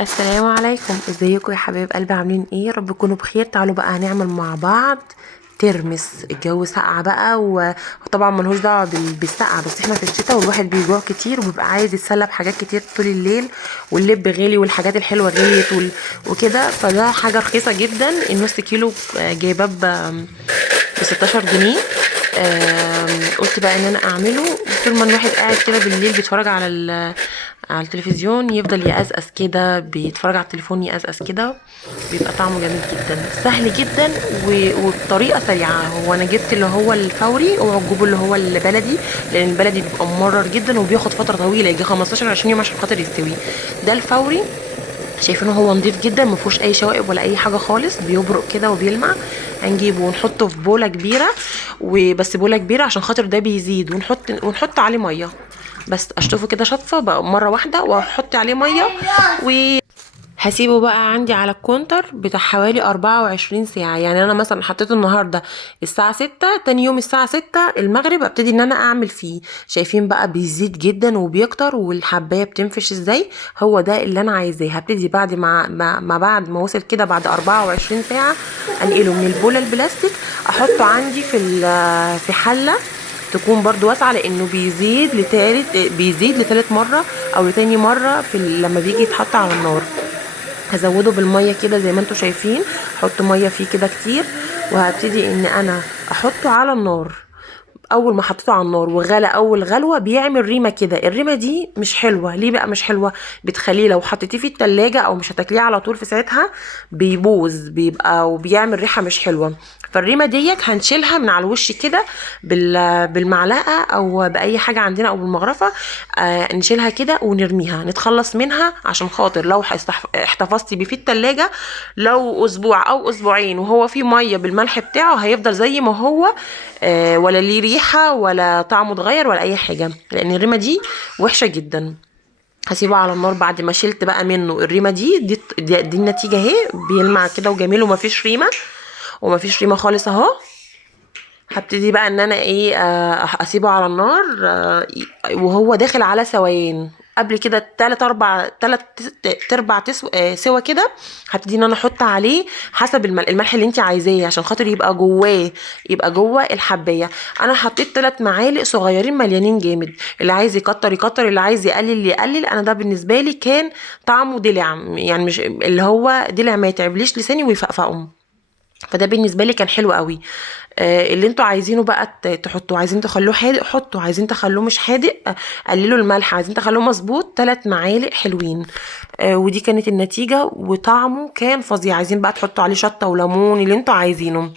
السلام عليكم، ازيكم يا حبايب قلبي؟ عاملين ايه؟ رب تكونوا بخير. تعالوا بقى هنعمل مع بعض ترمس. الجو ساقع بقى وطبعا ملهوش دعوه بالسقعه، بس احنا في الشتاء والواحد بيجوع كتير وبيبقى عايز يتسلى بحاجات كتير طول الليل، واللب غالي والحاجات الحلوه غليت وكده. فده حاجه رخيصه جدا، النص كيلو جايباه ب 16 جنيه. قلت بقى ان انا اعمله طول ما الواحد قاعد كده بالليل بيتفرج على التلفزيون، يفضل يقزقز كده، بيتفرج على التليفون يقزقز كده. بيبقى طعمه جميل جدا، سهل جدا وبطريقه سريعه. هو انا جبت اللي هو الفوري، اوعوا تجيبوا اللي هو البلدي، لان البلدي بيبقى ممرر جدا وبياخد فتره طويله، يجي 15 20 يوم عشان خاطر يستوي. ده الفوري، شايفينه هو نضيف جدا، ما فيهوش اي شوائب ولا اي حاجه خالص، بيبرق كده وبيلمع. هنجيبه ونحطه في بوله كبيره، وبس بوله كبيره عشان خاطر ده بيزيد، ونحط عليه ميه. بس اشطفه كده شطفه بقى مره واحده، واحط عليه ميه هسيبه بقى عندي على الكونتر بتاع حوالي 24 ساعة. يعني انا مثلا حطيته النهاردة الساعة 6، تاني يوم الساعة 6 المغرب ابتدي ان انا اعمل فيه. شايفين بقى بيزيد جدا وبيكتر، والحباية بتنفش ازاي. هو ده اللي انا عايزاه. هبتدي بعد ما بعد ما وصل كده بعد 24 ساعة انقله من البولة البلاستيك، احطه عندي في حلة تكون برضو واسعة، لانه بيزيد لتالت مرة او لتاني مرة لما بيجي يتحط على النار. هزوده بالميه كده زي ما انتم شايفين، احط ميه فيه كده كتير، وهبتدي ان انا احطه على النار. اول ما حطيته على النار وغلى اول غلوه بيعمل ريمه كده. الريمه دي مش حلوه. ليه بقى مش حلوه؟ بتخليه لو حطيتيه في التلاجة او مش هتاكليه على طول في ساعتها بيبوظ، بيبقى وبيعمل ريحه مش حلوه. فالريمه ديت هنشيلها من على الوش كده بالمعلقه او باي حاجه عندنا او بالمغرفه. نشيلها كده ونرميها، نتخلص منها، عشان خاطر لو احتفظتي بيه في التلاجة لو اسبوع او اسبوعين وهو فيه ميه بالملح بتاعه هيفضل زي ما هو. ولا ليه ريحه ولا طعمه اتغير ولا اي حاجه، لان الريمه دي وحشه جدا. هسيبه على النار بعد ما شلت بقى منه الريمه دي النتيجه اهي، بيلمع كده وجميل ومفيش ريمه، ومفيش ريمه خالص اهو. هبتدي بقى ان انا ايه، اسيبه على النار وهو داخل على سوائن. قبل كده تلات ارباع سوا كده. هبتدي ان انا احط عليه حسب الملح اللي انت عايزاه، عشان خاطر يبقى جوه الحبايه. انا حطيت 3 معالق صغيرين مليانين جامد، اللي عايز يكتر يكتر، اللي عايز يقلل يقلل. انا ده بالنسبه لي كان طعمه دلع، يعني مش اللي هو دلع ما يتعبليش لساني ويفقفقهم. فده بالنسبه لي كان حلو قوي. اللي انتوا عايزينه بقى تحطوا، عايزين تخلوه حادق حطوا، عايزين تخلوه مش حادق قللوا الملح، عايزين تخلوه مظبوط 3 معالق حلوين. ودي كانت النتيجه، وطعمه كان فظيع. عايزين بقى تحطوا عليه شطه وليمون اللي انتوا عايزينه.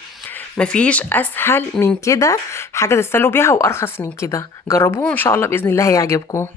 مفيش اسهل من كده حاجه تتسلوا بيها، وارخص من كده. جربوه ان شاء الله باذن الله هيعجبكم.